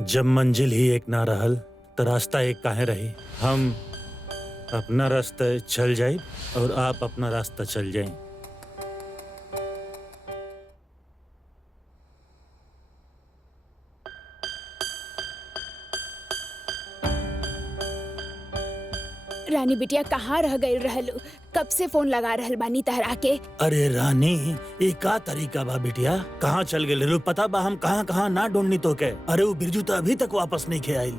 जब मंजिल ही एक ना रहल तो रास्ता एक काहे रही। हम अपना रास्ता चल जाए और आप अपना रास्ता चल जाए। रानी बिटिया कहाँ रह गई रहलू? कब से फोन लगा रहल बानी तहरा के। अरे रानी, ये का तरीका बा बिटिया? कहाँ चल गए रे? पता बा हम कहाँ कहाँ ना ढूंढनी तो के। अरे वो बिरजू तो अभी तक वापस नहीं खे आई।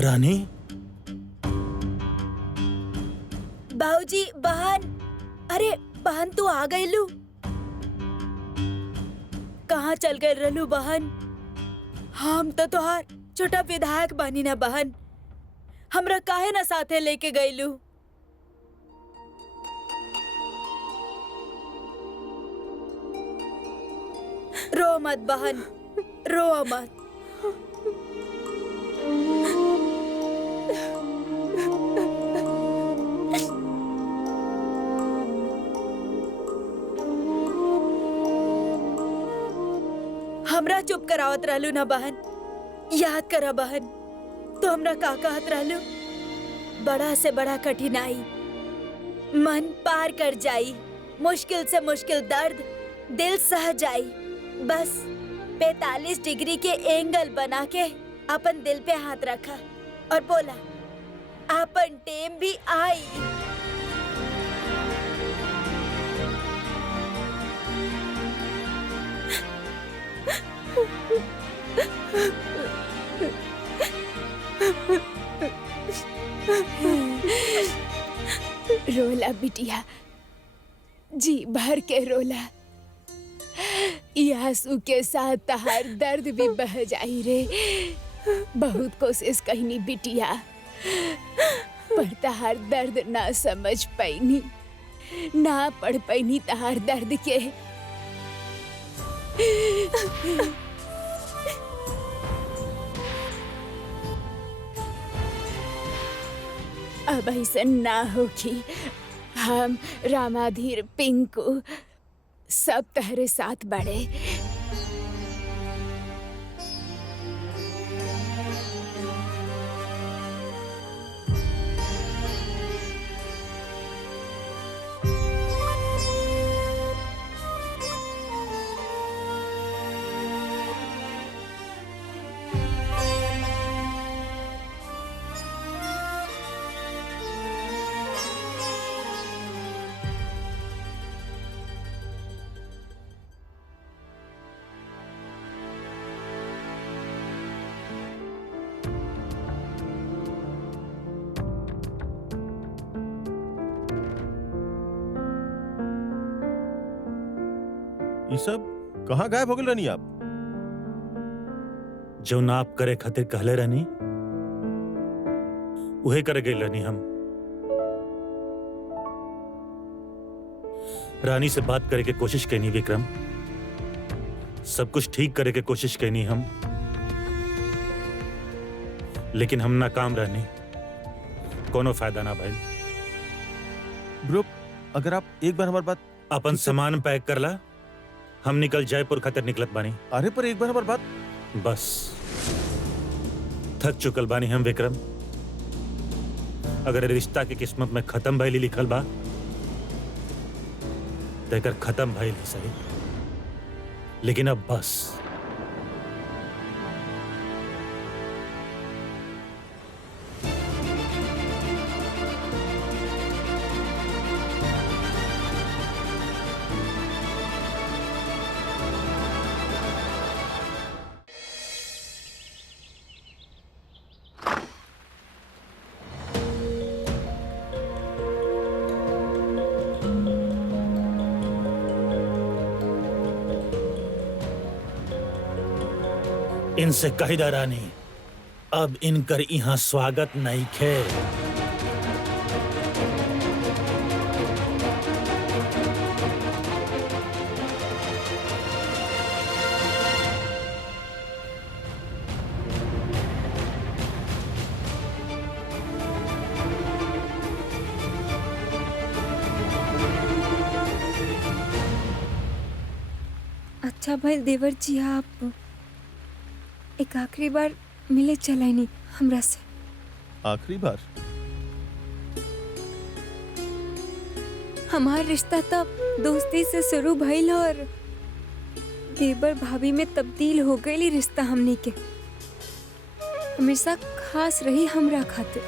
रानी, बाबूजी, बहन, अरे बहन तू आ गई लू। कहाँ चल गए रहलू बहन? हम तो तोहार छोटा विधायक बानी ना बहन, हमरा काहे ना साथे लेके गईलू? रो मत बहन, रो मत। हमरा चुप करावत रहलू ना बहन। याद करा बहन, तो हमरा का कहत रहलू? बड़ा से बड़ा कठिनाई मन पार कर जाई, मुश्किल से मुश्किल दर्द दिल सह जाई। बस 45 डिग्री के एंगल बना के अपन दिल पे हाथ रखा और बोला अपन टेम भी आई। रोला बिटिया, जी भर के रोला। ये आंसू के साथ तहार दर्द भी बह जाई रे। बहुत कोशिश कहनी बिटिया, पर तहार दर्द ना समझ पैनी, ना पढ़ पैनी तहार दर्द के। अब ऐसा ना हो कि हम रामाधीर पिंकू सब तहरे साथ बढ़े। ये सब कहाँ गायब हो गए रानी आप? जो नाप करे खातिर कहले रहनी उहे कर गई रहनी। हम रानी से बात करे के कोशिश कैनी विक्रम, सब कुछ ठीक करे के कोशिश कैनी हम, लेकिन हम नाकाम रहनी। कोनो फायदा ना भाई। ब्रो, अगर आप एक बार हमारी बात अपन सामान पैक कर ला, हम निकल जयपुर खातिर निकलत बानी। अरे पर एक बार हमारी बात। बस थक चुकल बानी हम विक्रम। अगर रिश्ता की किस्मत में खत्म भइली लिखल बा तो एकर खत्म भइल ही सही, लेकिन अब बस। इनसे कही दा रानी, अब इनकर यहाँ स्वागत नहीं खे। अच्छा भाई देवर जी, आप एक आखिरी बार मिले चले नहीं हमरा से। आखिरी बार? हमार रिश्ता तब दोस्ती से शुरू भइल और देवर भाभी में तब्दील हो गई रिश्ता हमनी के। हमेशा खास रही हमरा खातिर।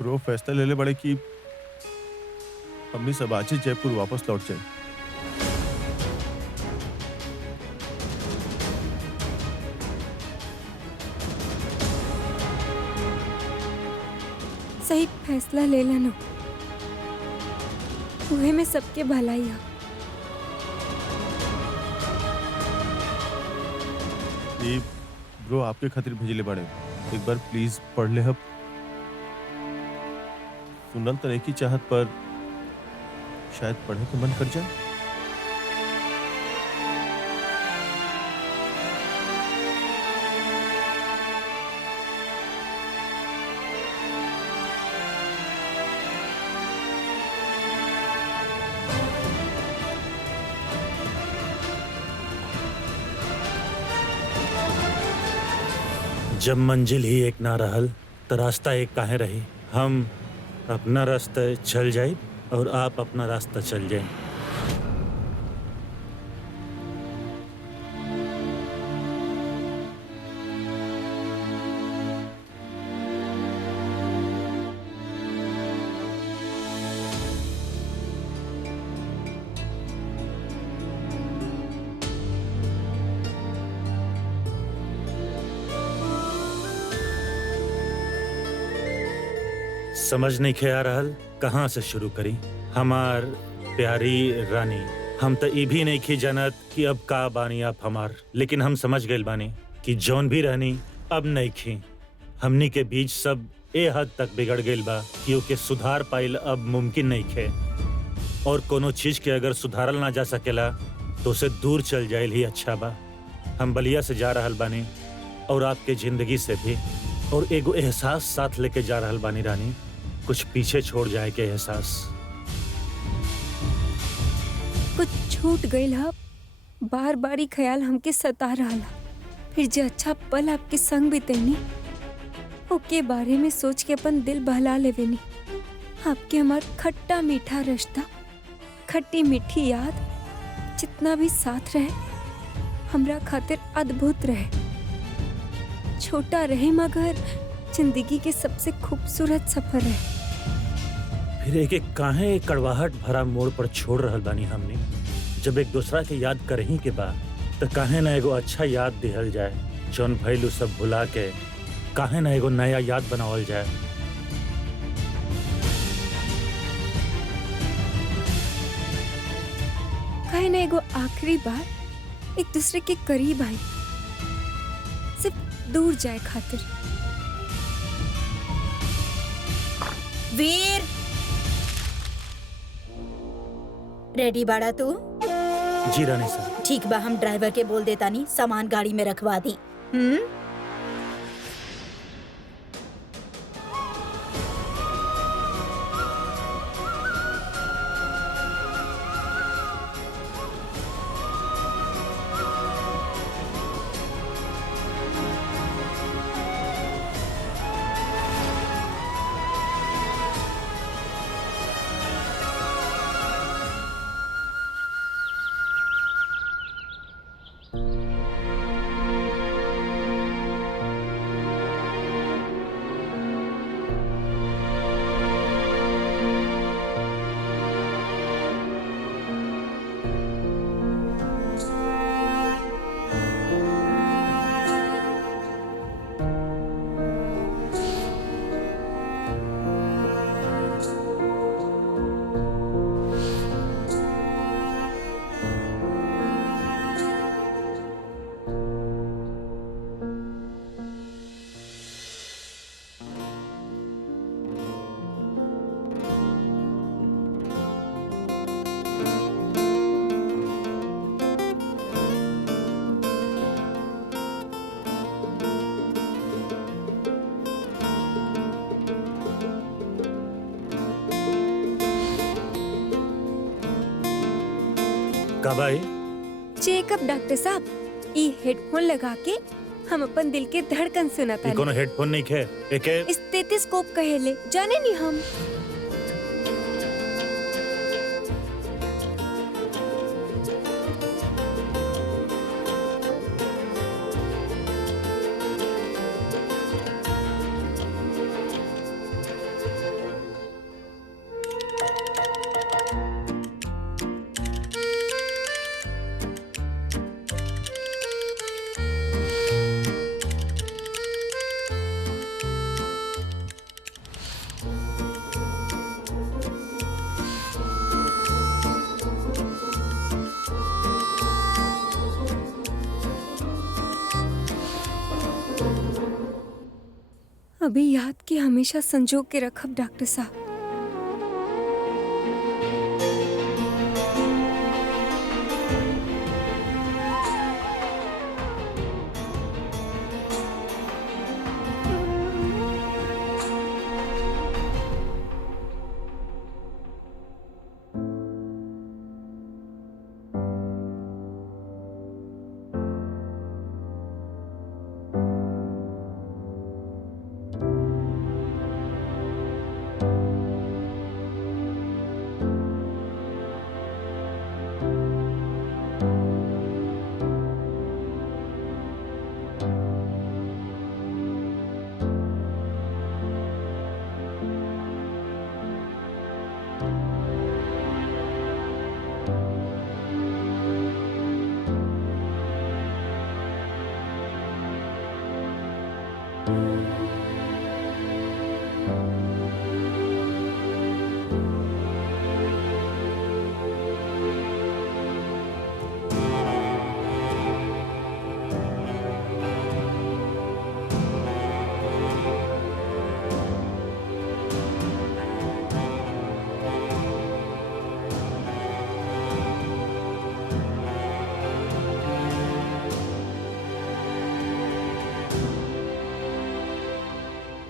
ब्रो फैसला ले ले बड़े कि हमने सब आज ही जयपुर वापस लौट जाए। सही फैसला ले लेना, उहे में सबके भलाई है। ये ब्रो आपके खातिर भेजले बड़े, एक बार प्लीज पढ़ ले। हब सुनल तो नहीं की चाहत, पर शायद पढ़े के मन कर जाए। जब मंजिल ही एक ना रहल तो रास्ता एक काहे रही। हम अपना रास्ता चल जाए और आप अपना रास्ता चल जाए। समझ नहीं खे आ रहल कहाँ से शुरू करी। हमार प्यारी रानी, हम तो ये भी नहीं खी जानत कि अब का बानी आप हमार, लेकिन हम समझ गए बानी कि जौन भी रहनी अब नहीं खी। हमनी के बीच सब ए हद तक बिगड़ गई बा कि ओके सुधार पाइल अब मुमकिन नहीं खे। और कोनो चीज के अगर सुधारल ना जा सकेला तो उसे दूर चल जाइल ही अच्छा बा। हम बलिया से जा रहल बानी और आपके जिंदगी से भी, और एगो एहसास साथ लेके जा रहल बानी रानी, कुछ पीछे छोड़ जाए के एहसास। कुछ छूट गई हा, बार बार ही ख्याल हमके सता रहा। फिर जो अच्छा पल आपके संग बितेनी, ओके बारे में सोच के अपन दिल बहला लेवेनी। आपके हमार खट्टा मीठा रिश्ता, खट्टी मीठी याद, जितना भी साथ रहे हमरा खातिर अद्भुत रहे। छोटा रहे मगर जिंदगी के सबसे खूबसूरत सफर है। फिर एक एक काहे कड़वाहट भरा मोड़ पर छोड़ रहल बानी हमने। जब एक दूसरा के याद करही के बाद तो काहे ना एगो अच्छा याद दिहल जाए। जौन भइल सब भुला के काहे ना एगो नया याद बनावल जाए। काहे ना एगो आखिरी बार एक दूसरे के करीब आए, सिर्फ दूर जाए खातिर। वीर, रेडी बाड़ा तू? जी रानी साहब। ठीक बा, हम ड्राइवर के बोल देता नहीं सामान गाड़ी में रखवा दी। कब आई? चेकअप डॉक्टर साहब, ई हेडफोन लगा के हम अपन दिल के धड़कन सुनता कोनो हेडफोन नहीं खे, एके स्टेथोस्कोप कहेले, जाने नहीं हम। अभी याद के हमेशा संजो के रखब डॉक्टर साहब।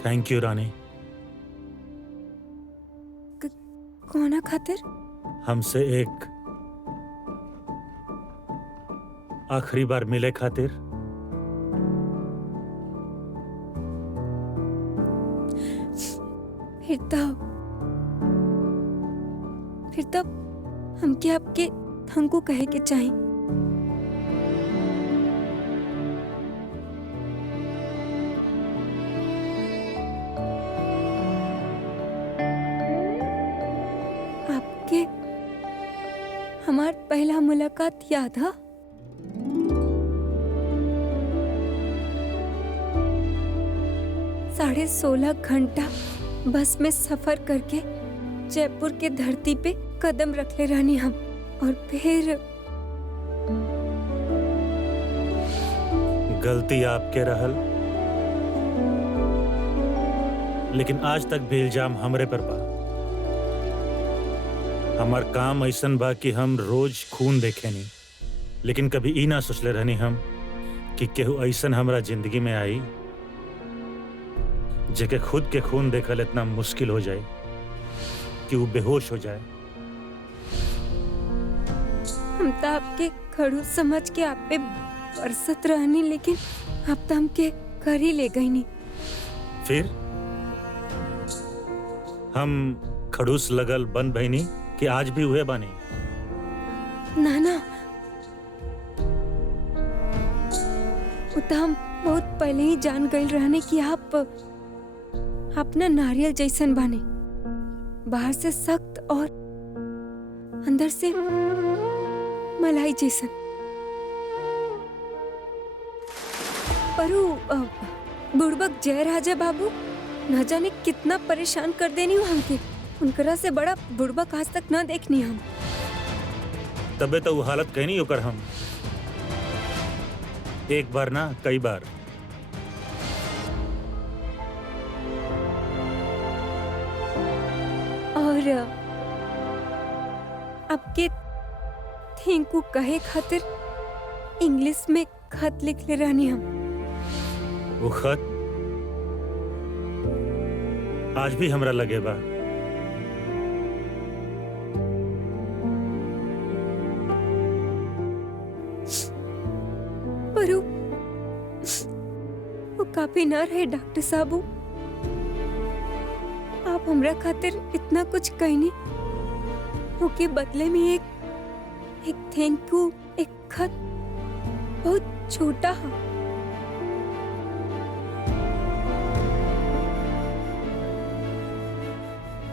थैंक यू रानी। कोना खातिर? हमसे एक आखिरी बार मिले खातिर। फिर तब हमके आपके थंकू कहे के चाहे। आपके हमार पहला मुलाकात याद है? साढ़े 16 घंटा बस में सफर करके जयपुर के धरती पे कदम रखले रहनी हम, और फिर गलती आपके रहल, लेकिन आज तक भी इल्जाम हमरे पर बा। हमार काम ऐसन बा कि हम रोज खून देखे नहीं, लेकिन कभी ई ना सोचले रहनी हम कि केहू ऐसन हमरा जिंदगी में आई जेके खुद के खून देखल इतना मुश्किल हो जाए कि वो बेहोश हो जाए। हम तो आपके खड़ूस समझ के आप पे बरसत रहनी, लेकिन आप तो हमके घर ही ले गई नहीं। फिर हम खड़ूस लगल बन भईनी कि आज भी हुए बानी? ना ना, वो तो हम बहुत पहले ही जान गए रहने कि आप अपना नारियल जैसन बने, बाहर से सख्त और अंदर से मलाई जैसन। पर बुड़बक जयराजा बाबू न जाने कितना परेशान कर देनी हूँ हमके। उनकरा से बड़ा बुड़बक आज तक न देखनी हम। तबे तो वो हालत कहनी होकर हम एक बार ना कई बार। और आपके थैंक यू कहे खातिर इंग्लिश में खत लिख ले रहनी हम। वो खत आज भी हमरा लगे बा। पर वो काफी ना रहे डॉक्टर साहब। आप हमरा खातिर इतना कुछ कहनी, ओके बदले में एक थैंक यू, एक खत बहुत छोटा है।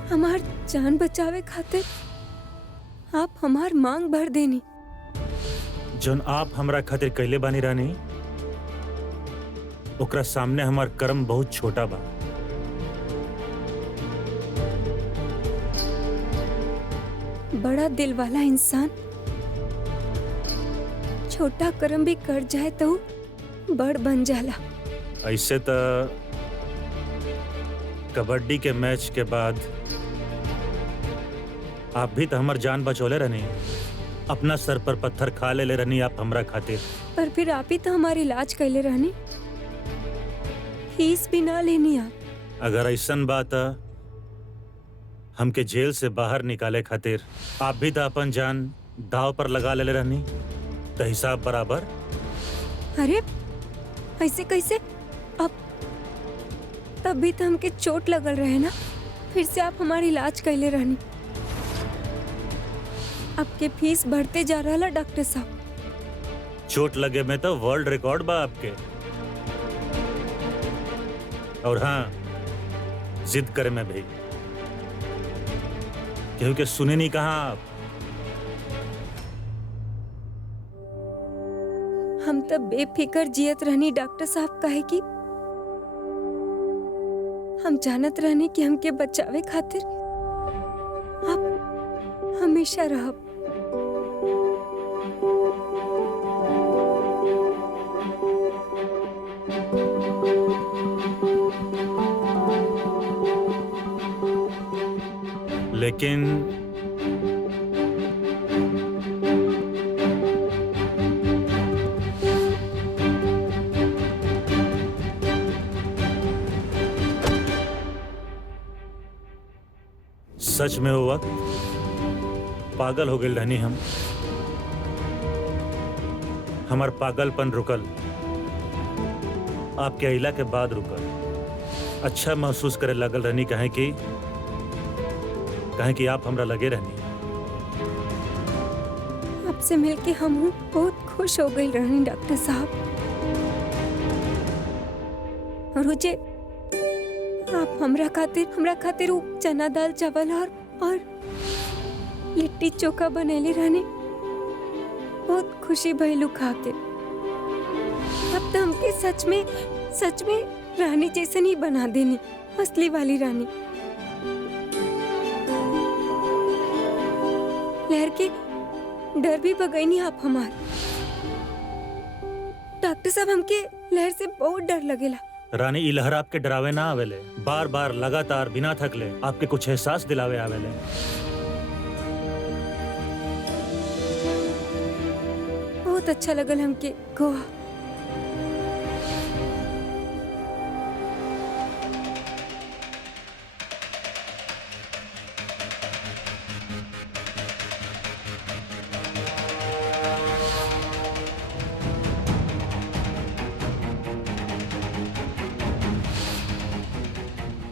हमार जान बचावे खातिर आप हमार मांग भर देनी। जोन आप हमरा खातिर कैले बानी रानी, ओकरा सामने हमार कर्म बहुत छोटा बा। बड़ा दिल वाला इंसान छोटा कर्म भी कर जाए तो बड़ बन जाला। ऐसे तो कबड्डी के मैच के बाद आप भी तो हमार जान बचौले रहनी, अपना सर पर पत्थर खा ले रहनी आप हमरा खातिर। पर फिर आप ही तो हमारी इलाज कैले रहनी, फीस भी ना लेनी आप। अगर ऐसन बात है, हमके जेल से बाहर निकाले खातिर आप भी तो अपन जान दाव पर लगा ले रहनी, तो हिसाब बराबर। अरे ऐसे कैसे? अब तब भी तो हमके चोट लगल रहे ना, फिर से आप हमारी इलाज कैले रहनी। आपके फीस बढ़ते जा रहा डॉक्टर साहब। चोट लगे में तो वर्ल्ड रिकॉर्ड बा आपके। और हाँ, जिद करे में भी, क्योंकि सुने नहीं कहा आप। हम तो बेफिक्र जियत रहनी डॉक्टर साहब, काहे कि हम जानत रहनी कि हमके बचावे खातिर आप हमेशा रहब। लेकिन सच में वो वक्त पागल हो गए रहनी हम। हमार पागलपन रुकल आपके अइला के बाद रुकल। अच्छा महसूस करे लगल रहनी, कहे कि आप हमरा लगे रहनी। आपसे मिलके हम बहुत खुश हो गई रहनी डॉक्टर साहब। और मुझे आप हमरा खातिर वो चना दाल चावल और लिट्टी चोखा बनेले रहनी, बहुत खुशी भइलू खा के। अब तो हमके सच में रानी जैसे नहीं बना देनी, असली वाली रानी। लहर के डर भी भगाई आप हमार। डॉक्टर साहब, हमके लहर से बहुत डर लगेला। रानी, ई लहर आपके डरावे ना आवेले, बार बार लगातार बिना थकले आपके कुछ एहसास दिलावे आवेले। बहुत अच्छा लगल हमके गोवा।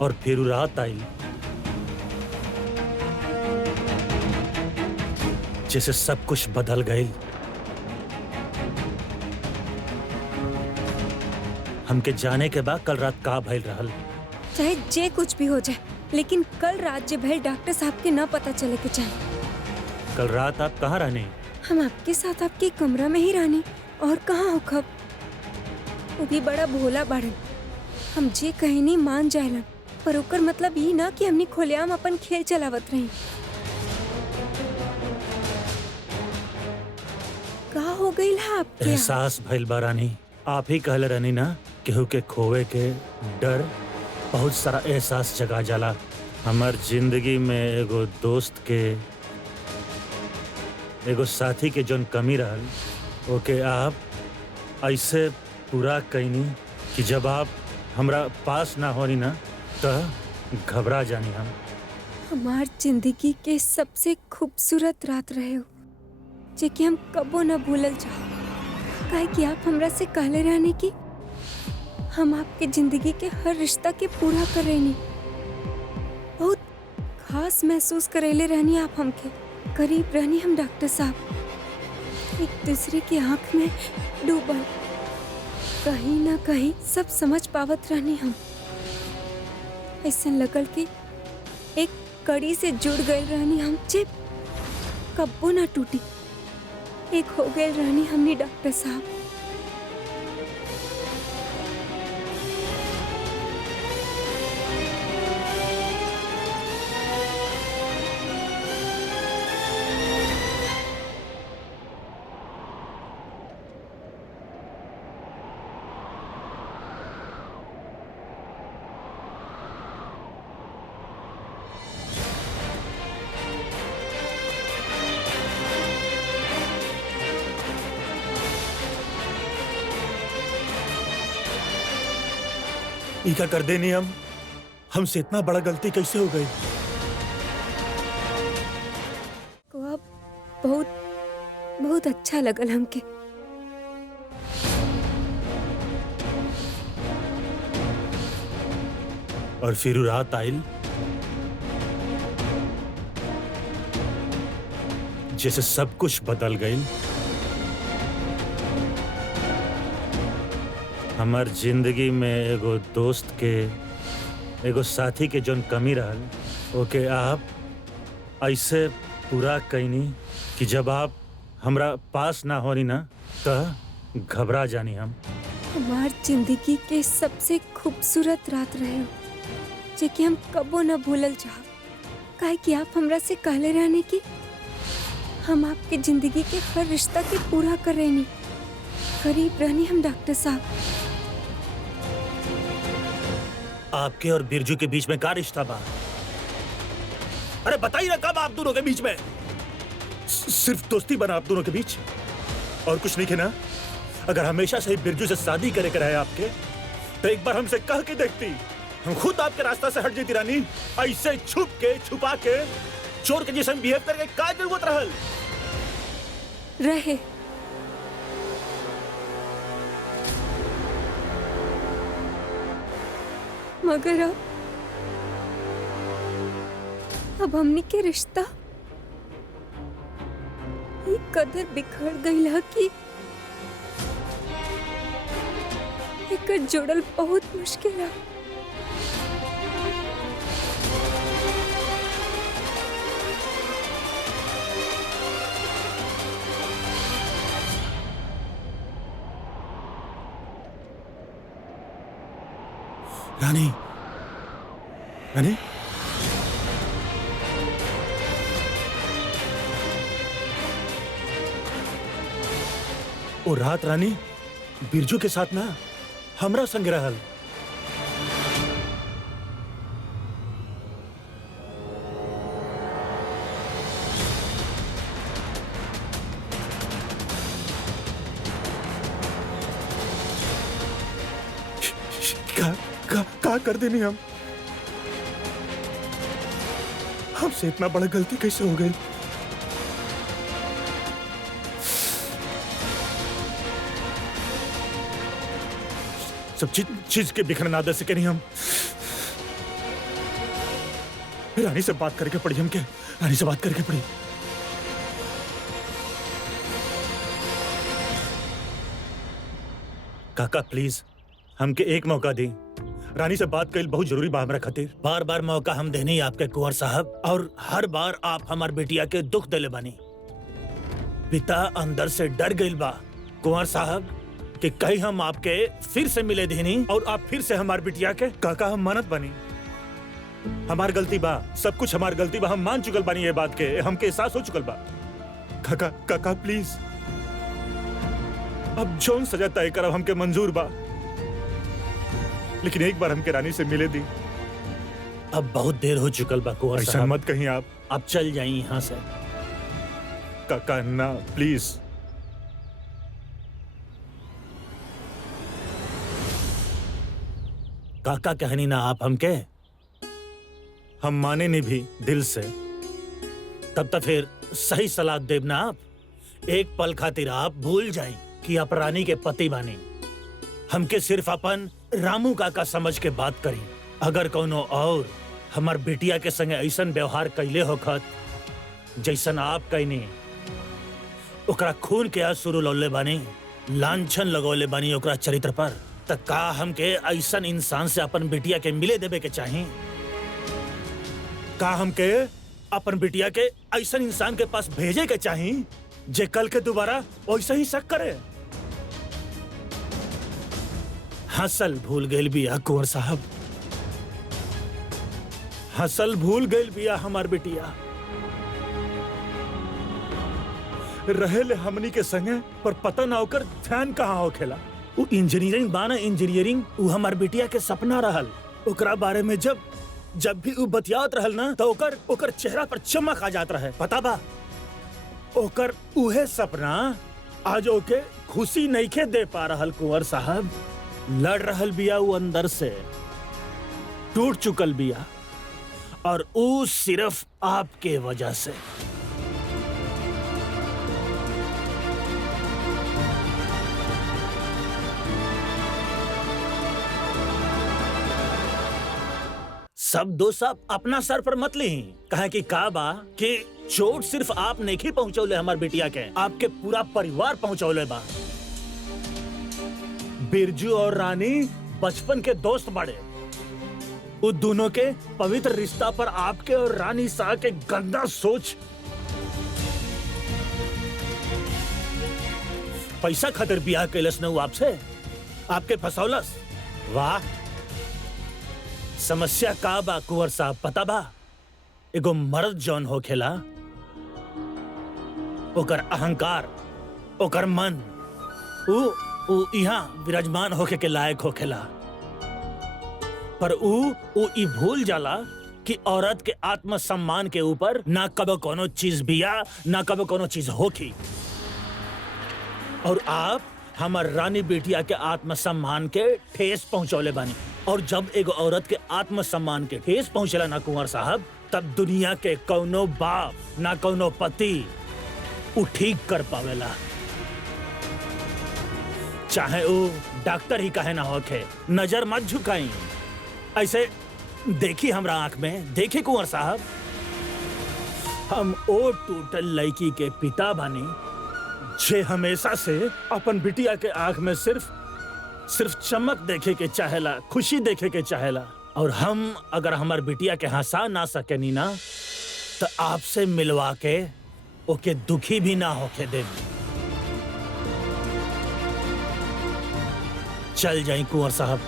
और फिर रात आई, जैसे सब कुछ बदल गई। हमके जाने के बाद कल रात का भइल रहल। चाहे जे कुछ भी हो जाए, लेकिन कल रात जे भइल डॉक्टर साहब के ना पता चले के चाहिए। कल रात आप कहाँ रहने? हम आपके साथ आपके कमरा में ही रहनी, और कहाँ हो खब। वो भी बड़ा भोला बाड़न, हम जे कहीं नहीं मान जायलन, पर ओकर मतलब ये ना कि हमनी खुलेआम अपन खेल चलावत रही। का हो गई आपके? एहसास भइल बा रानी, आप ही कहले रहनी ना, केहू के खोवे के डर बहुत सारा एहसास जगा जाला। हमार जिंदगी में एगो दोस्त के, एगो साथी के जोन कमी रहल, ओके आप ऐसे पूरा कईनी कि जब आप हमरा पास ना होनी ना तो घबरा जानी हम। हमार जिंदगी के सबसे खूबसूरत रात रहे हो, जे कि हम कबो न भूलल चाहो। काहे कि आप हमरा से कहले रहने की हम आपके जिंदगी के हर रिश्ता के पूरा करेनी। बहुत खास महसूस करेले रहनी आप हमके, करीब रहनी हम डॉक्टर साहब, एक दूसरे की आंख में डूबल, कहीं ना कहीं सब समझ पावत रहनी हम। ऐसा लगल कि एक कड़ी से जुड़ गए रहनी हम, जे कब्बो ना टूटी। एक हो गए रहनी हमनी डॉक्टर साहब। ई क्या कर देनी हमसे इतना बड़ा गलती कैसे हो गई? को अब बहुत बहुत अच्छा लगल हमके। और फिर रात आइल जैसे सब कुछ बदल गई। हमार जिंदगी में एगो दोस्त के, एगो साथी के जोन कमी रहल ओके आप ऐसे पूरा कैनी कि जब आप हमरा पास ना होनी ना तो घबरा जानी हम। हमार जिंदगी के सबसे खूबसूरत रात रहे हो, जे कि हम कबो न भूलल चाहब। काहे कि आप हमरा से कहले रहने की हम आपके जिंदगी के हर रिश्ता के पूरा करेनी, करीब रहनी हम डॉक्टर साहब। आपके और बिरजू के बीच में क्या रिश्ता बा? अरे बताइए ना, कब आप दोनों के बीच में सिर्फ दोस्ती बना आप दोनों के बीच और कुछ नहीं? ना अगर हमेशा से ही बिरजू से शादी करे कर है आपके, तो एक बार हमसे कह के देखती, हम खुद आपके रास्ता से हट जाती। रानी ऐसे छुप के छुपा के चोर के जैसे बिहेव करके क्या जरूरत रहल रहे। मगर अब हमनी के रिश्ता एक कदर बिखर गई है कि एक जोड़ल बहुत मुश्किल है। रानी, रानी, ओ रात रानी बिरजू के साथ ना हमरा संग रहल। का कर देनी हमसे इतना बड़ा गलती कैसे हो गई? सब चीज के बिखरना आदत से नहीं हम। रानी से बात करके पड़ी हमके, रानी से बात करके पड़ी। काका प्लीज हमके एक मौका दी। रानी से बात कईल बहुत जरूरी बा हमरा खातिर। बार बार मौका हम देनी आपके कुंवर साहब, और हर बार आप हमार बेटिया के दुख देले बानी। पिता अंदर से डर गईल बा कुंवर साहब कि कहीं हम आपके फिर से मिले देनी और आप फिर से हमार बिटिया के। काका हम मानत बानी, हमार गलती बा, सब कुछ हमार गलती बा, हम मान चुकल बानी ये बात के, हमके एहसास हो चुकल बा। काका काका प्लीज अब जौन सजा तय करब हमके मंजूर बा, लेकिन एक बार हमके रानी से मिले दी। अब बहुत देर हो चुकल बा कुंवर साहब, ऐसा मत कहीं आप चल जाइए यहाँ से। काका ना प्लीज। काका कहनी ना आप हमके, हम माने नहीं भी दिल से, तब तक फिर सही सलाह देब ना आप। एक पल खातिर आप भूल जाएं कि आप रानी के पति बानी। हमके सिर्फ अपन रामू काका समझ के बात करी। अगर कोनो और हमार बिटिया के संगे ऐसन व्यवहार कैले होखत जैसन आप कैनी, ओकरा खून के आंसू रुलौले बानी, लांछन लगौले बानी ओकरा चरित्र पर, त का हमके ऐसन इंसान से अपन बिटिया के मिले देवे के चाही? का हमके अपन बिटिया के ऐसन इंसान के पास भेजे के चाही जे कल के दोबारा वैसे ही शक करे? हसल भूल गइल बिया कुंवर साहब, हसल भूल गइल बिया हमार बिटिया। रहेले हमनी के संगे पर पता ना ओकर ध्यान कहाँ होखेला। उ इंजीनियरिंग बाना इंजीनियरिंग, उ हमार बिटिया के सपना रहल। ओकरा बारे में जब भी उ बतियात रहल ना तो ओकर चेहरा पर चमक आ जात रहे। पता बा ओकर उहे सपना आज ओके खुशी नइखे दे पा रहल कुंवर साहब। लड़ रहल बिया उ अंदर से, टूट चुकल बिया, और उ सिर्फ आपके वजह से। सब दोष आप अपना सर पर मत ली। कहे कि का बा कि चोट सिर्फ आप नहीं पहुंचौले हमार बिटिया के, आपके पूरा परिवार पहुंचौले बा। बिरजू और रानी बचपन के दोस्त बड़े। उन दोनों के पवित्र रिश्ता पर आपके और रानी शाह के गंदा सोच, पैसा खातिर बियाह कैलस न आपसे, आपके फसौलस। वाह, समस्या का बा कुंवर साहब पता बा? एगो मर्द जौन होखेला, ओकर अहंकार, ओकर मन, उ यहाँ विराजमान होके के लायक होखेला। पर उ ई भूल जाला कि औरत के आत्मसम्मान के ऊपर ना कबो कोनो चीज बिया, ना कबो कोनो चीज होखी। और आप हमार रानी बेटिया के आत्मसम्मान के ठेस पहुंचौले बानी। और जब एगो औरत के आत्मसम्मान के ठेस पहुंचेला ना कुंवर साहब, तब दुनिया के कौनो बाप ना कौनो पति उ ठीक कर पावेला, चाहे वो डॉक्टर ही काहे ना होखे। नजर मत झुकाई, ऐसे देखी हमरा आंख में, देखी कुंवर साहब, हम ओ टूटल लड़की के पिता बानी जे हमेशा से अपन बिटिया के आंख में सिर्फ चमक देखे के चाहेला, खुशी देखे के चाहेला। और हम अगर हमार बिटिया के हंसा ना सकेनी ना, तो आपसे मिलवा के ओके दुखी भी ना होके दे। चल जाई कुंवर साहब।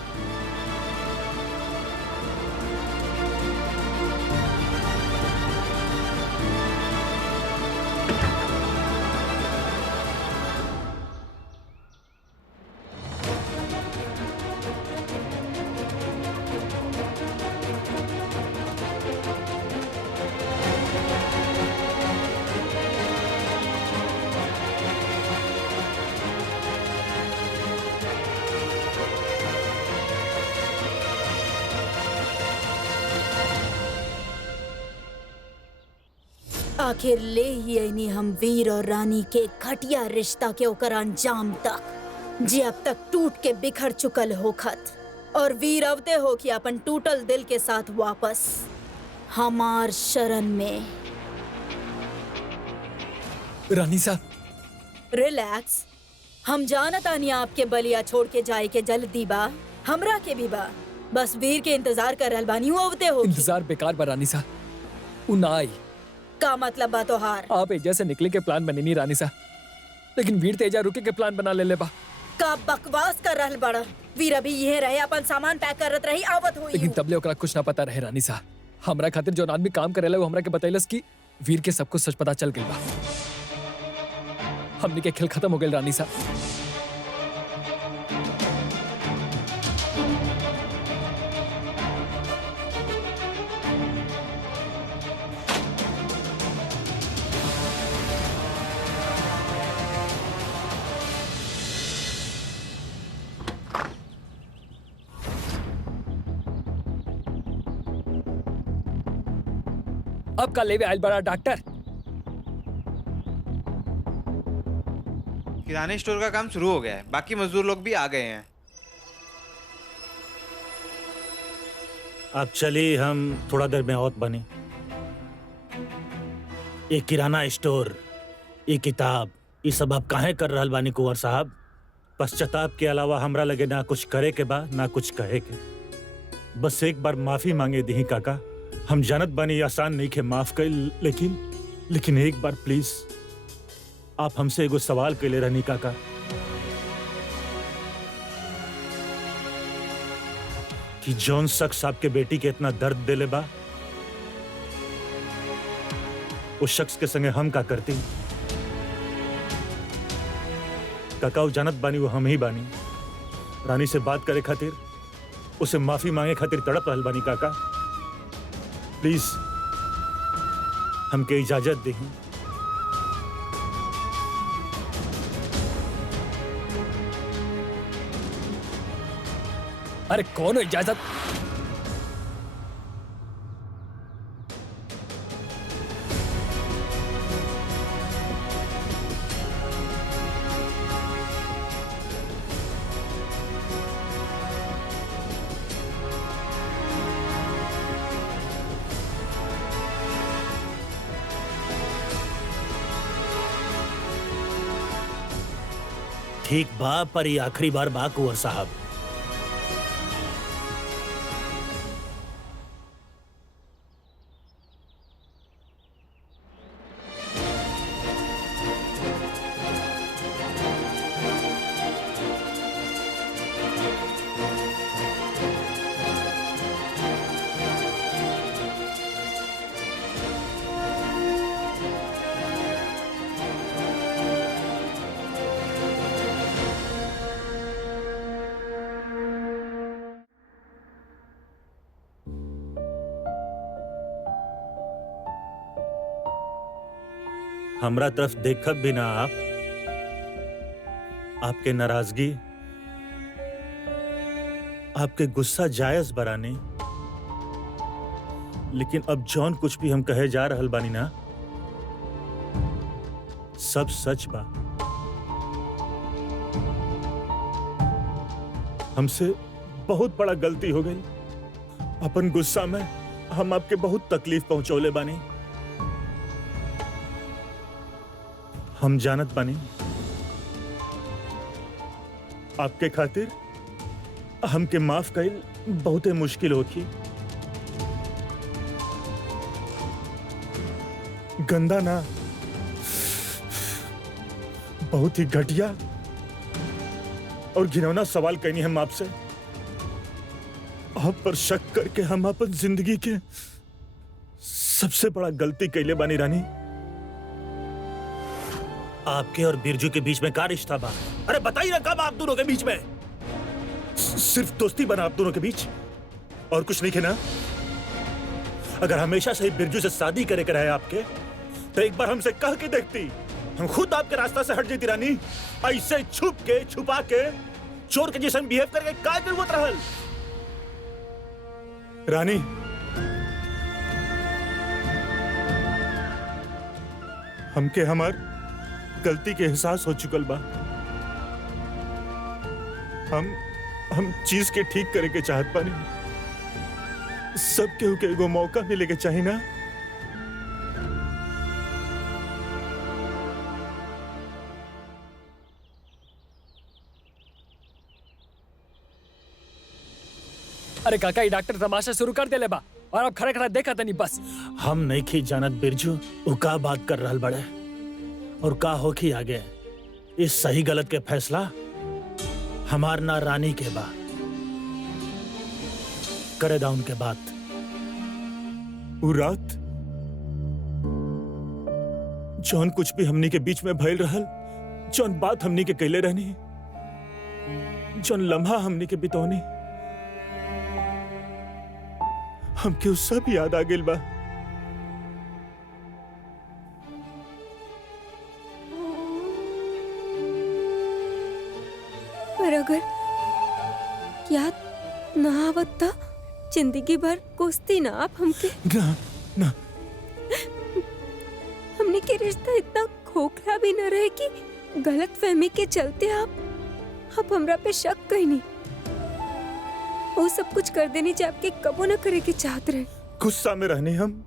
आखिर ले ही आईनी हम वीर और रानी के घटिया रिश्ता के ओकर अंजाम तक, जे अब तक टूट के बिखर चुकल होखत। और वीर अवते हो कि अपन टूटल दिल के साथ वापस हमार शरण में। रानी साहब, रिलैक्स, हम जानतानी आपके बलिया छोड़ के जाए के जल्दी बा, हमरा के भी बा। बस वीर के इंतजार कर रहल बानी, अवते हो। इंतजार बेकार बा रानी साहब, उ ना आई। का मतलब बा तोहार? आप एजा से निकले के प्लान बने नहीं रानी साहब, लेकिन वीर तेजा रुके के प्लान बना ले बा। का बकवास कर रहल बड़ा? वीर अभी ये रहे, अपन सामान पैक करत रही, आवत हुई। लेकिन तबले ओकरा कुछ ना पता रहे रानी साहब। हमरा खातिर जो आदमी काम करेला वो हमरा के बतैलस कि वीर के सब कुछ सच पता चल गइल बा। हमनी के खेल खत्म हो गइल रानी साहब। अब का लेवे आयल बड़ा डॉक्टर? किराने स्टोर का काम शुरू हो गया है, बाकी मजदूर लोग भी आ गए हैं। अब चलिए हम थोड़ा देर में और बने। एक किराना स्टोर, एक किताब, ये सब आप काहे कर रहल बानी कुंवर साहब? पश्चाताप के अलावा हमरा लगे ना कुछ करे के बा ना कुछ कहे के। बस एक बार माफी मांगे दी काका। हम जानत बानी आसान नहीं के माफ कर, लेकिन एक बार प्लीज आप हमसे एगो सवाल कैले रहनी काका कि जौन शख्स आपके बेटी के इतना दर्द दिले बा उस शख्स के संगे हम का करती? काका वो जानत बानी वो हम ही बानी। रानी से बात करे खातिर, उसे माफी मांगे खातिर तड़प रहल बानी काका। प्लीज हमके इजाजत दी। अरे कौन इजाजत? ठीक बा, पर ये आखिरी बार बा कुंवर साहब। हमरा तरफ देखब भी ना आप, आपके नाराजगी, आपके गुस्सा जायज बराने, लेकिन अब जौन कुछ भी हम कहे जा रहल बानी ना, सब सच बा। हमसे बहुत बड़ा गलती हो गई। अपन गुस्सा में हम आपके बहुत तकलीफ पहुंचौले बानी। हम जानत बानी आपके खातिर हमके माफ कइल बहुते मुश्किल होखी। गंदा ना, बहुत ही घटिया और घिनौना सवाल कहनी हम आपसे। आप पर शक करके हम अपन जिंदगी के सबसे बड़ा गलती कैले बानी रानी। आपके और बिरजू के बीच में क्या रिश्ता बा? अरे बताइए ना, कब आप दोनों के बीच में सिर्फ दोस्ती बना आप दोनों के बीच और कुछ नहीं? ना अगर हमेशा से ही बिरजू से शादी करे के रहे आपके, तो एक बार हमसे कह के देखती, हम खुद आपके रास्ता से हट जाती रानी। ऐसे छुप के छुपा के चोर के जैसे बिहेव करके क्या जरूरत रहल? रानी हमके हमार गलती के एहसास हो चुकल बा। हम चीज के ठीक करे के चाहत पानी। सब केहू के एगो मौका मिले के चाही ना। अरे काका, ये डॉक्टर तमाशा शुरू कर देले बा और अब खड़े खड़े देखा तनी बस। हम नहीं खी जानत बिरजू वो का बात कर रहल बड़े और का होखी आगे। इस सही गलत के फैसला हमार ना रानी के बा, करे दा उनके बात। वो रात जौन कुछ भी हमनी के बीच में भइल रहल, जौन बात हमनी के कैले रहनी, जौन लम्हा हमनी के बितौनी, हमके वो सब याद आ गेल बा। पर अगर याद ना आवत त जिंदगी भर कोसती ना आप हमके। ना हमने के रिश्ता इतना खोखला भी न रहे कि गलत फहमी के चलते आप हमरा पे शक कहीं नहीं। वो सब कुछ कर देनी चाहिए आपके कबो न करे के चाहत रहे। गुस्सा में रहने हम,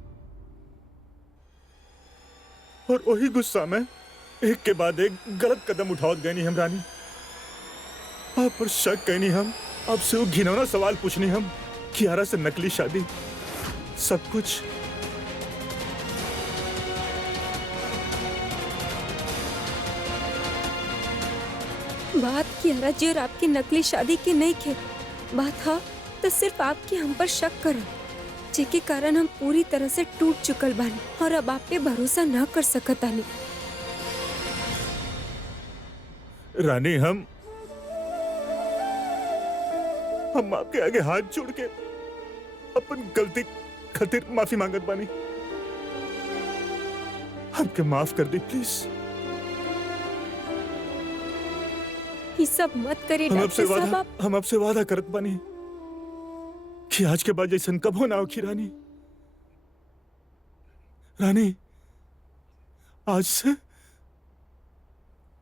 और वही गुस्सा में एक के बाद एक गलत कदम उठावत गए नहीं हम रानी। आप पर शक कहीं नहीं हम, आपसे वो घिनौना सवाल पूछनी हम, कियारा से नकली शादी, सब कुछ। बात कियारा जी और आपकी नकली शादी की नहीं खे, बात हा तो सिर्फ आपकी हम पर शक कर, जिसके कारण हम पूरी तरह से टूट चुकल बानी और अब आप पे भरोसा न कर सकत आनी। रानी हम आपके आगे हाथ जोड़ के अपन गलती खातिर माफी मांगत बानी। हमके माफ कर दी प्लीज। ये सब मत करिए डॉक्टर साहब। आप हम आपसे वादा करत बानी कि आज के बाद जैसन कबो ना होखी रानी। रानी, आज से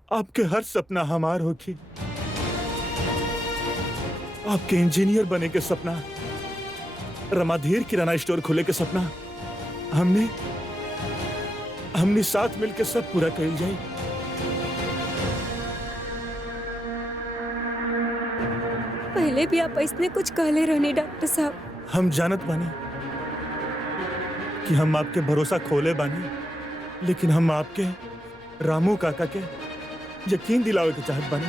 आपके हर सपना हमार होखी। आपके इंजीनियर बने के सपना, रमाधीर किराना स्टोर खोले के सपना, हमने साथ मिलके सब पूरा कर जाए। पहले भी आप इसने कुछ कहले रहने डॉक्टर साहब। हम जानत बानी कि हम आपके भरोसा खोले बानी, लेकिन हम आपके रामू काका के यकीन दिलावे के चाहत बानी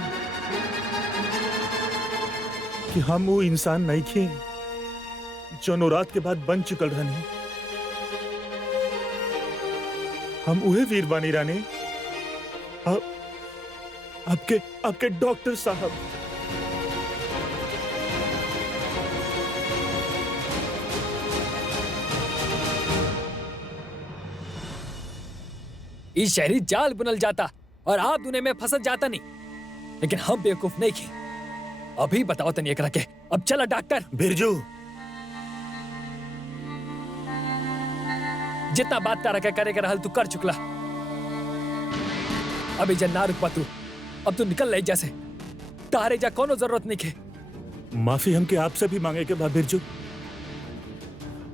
कि हम वो इंसान नहीं थे जो नौरात के बाद बन चुकल रहने। हम उहे वीर बानी रानी, आपके डॉक्टर साहब। इस शहरी जाल बुनल जाता और आप दुनिया में फंस जाता नहीं, लेकिन हम बेवकूफ नहीं की। अभी बताओ तनी एकरा के। अब चला डॉक्टर। बिरजू, जितना बात तारा के करे के रहल तू कर चुकला। अभी जन ना रुक पा तू, अब तू निकल ले जैसे। तारे जा कोनो जरूरत नहीं के। माफी हमके आपसे भी मांगे के बाद बिरजू,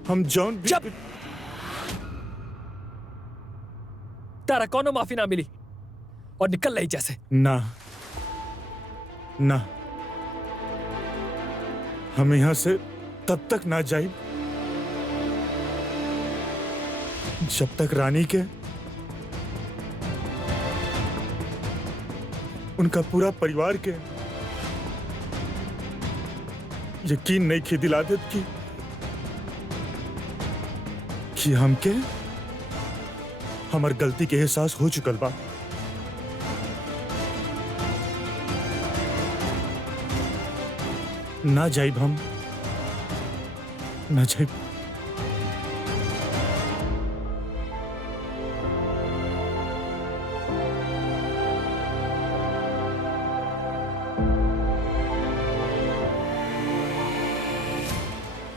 हम जॉन भी जब तारा कोनो माफी ना मिली और निकल ले जैसे। ना, हम यहां से तब तक ना जाए जब तक रानी के, उनका पूरा परिवार के यकीन नहीं की दिला देत कि हमके हमार गलती के एहसास हो चुकल बा। ना जाइब हम, ना जाइब।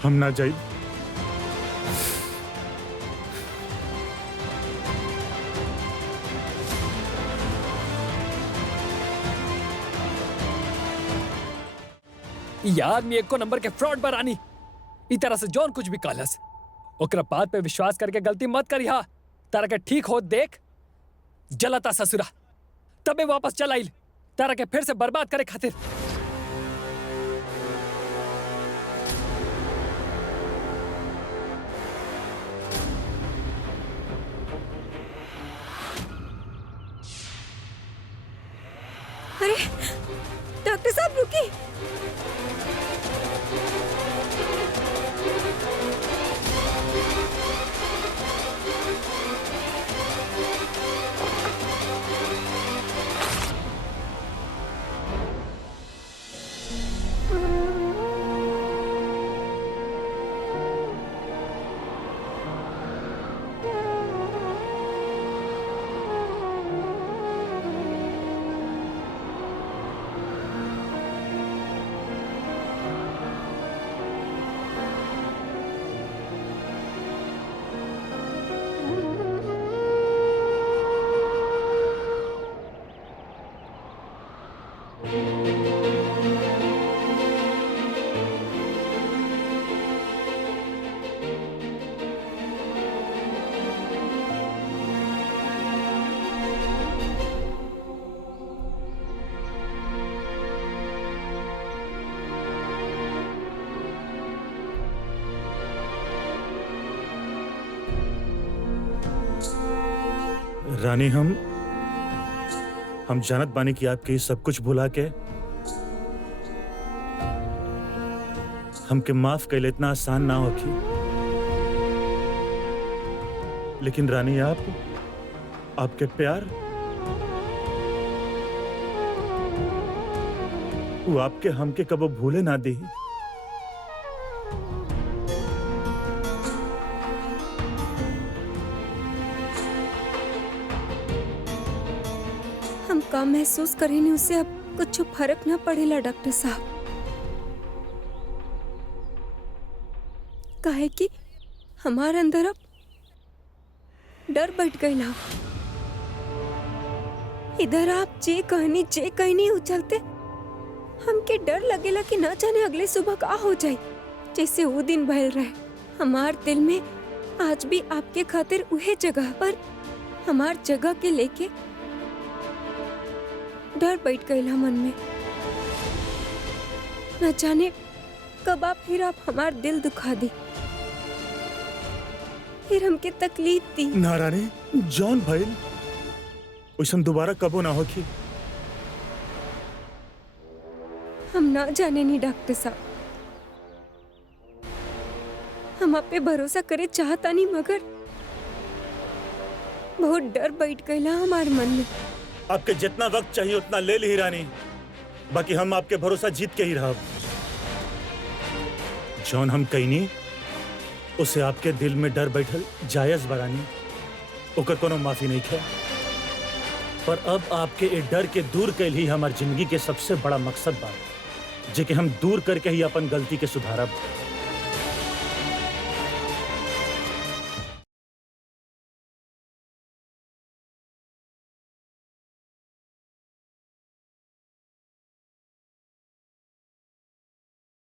हम ना जाइब। यार मी एको नंबर के फ्रॉड बरानी। ई तरह से जौन कुछ भी कहलस ओकरा बात पे विश्वास करके गलती मत करिहा। तारा के ठीक हो देख जलता ससुरा, तबे वापस चल आइल तारा के फिर से बर्बाद करे खातिर। अरे डॉक्टर साहब रुकिए। रानी, हम जानत बानी कि आपके सब कुछ भुला के हमके माफ कैले इतना आसान ना होगी। लेकिन रानी, आपके प्यार वो आपके हमके कबो भूले ना दी। हम का महसूस करेंगे उससे अब कुछ फर्क ना पड़ेला डॉक्टर साहब। काहे कि हमारे अंदर अब डर बैठ गईला। इधर आप जे कहनी उछलते हमके डर लगेला कि ना जाने अगले सुबह का हो जाए। जैसे वो दिन भयल रहे, हमार दिल में आज भी आपके खातिर उहे जगह पर हमार जगह के लेके डर बैठ गईला मन में। न जाने कब आप फिर हमार दिल दुखा दी, फिर हमके तकलीफ दी। ना रानी, जॉन भइल वैसन दोबारा कबो ना होगी। हम ना जाने नहीं डॉक्टर साहब, हम आप पे भरोसा करे चाहता नहीं, मगर बहुत डर बैठ गईला हमारे मन में। आपके जितना वक्त चाहिए उतना ले ली रानी, बाकी हम आपके भरोसा जीत के ही रहा। जॉन हम कहनी उसे आपके दिल में डर बैठल जायज बरानी, ओकर कोनो माफी नहीं खे। पर अब आपके ए डर के दूर कैल ही हमार जिंदगी के सबसे बड़ा मकसद बा, जे कि हम दूर करके ही अपन गलती के सुधारब।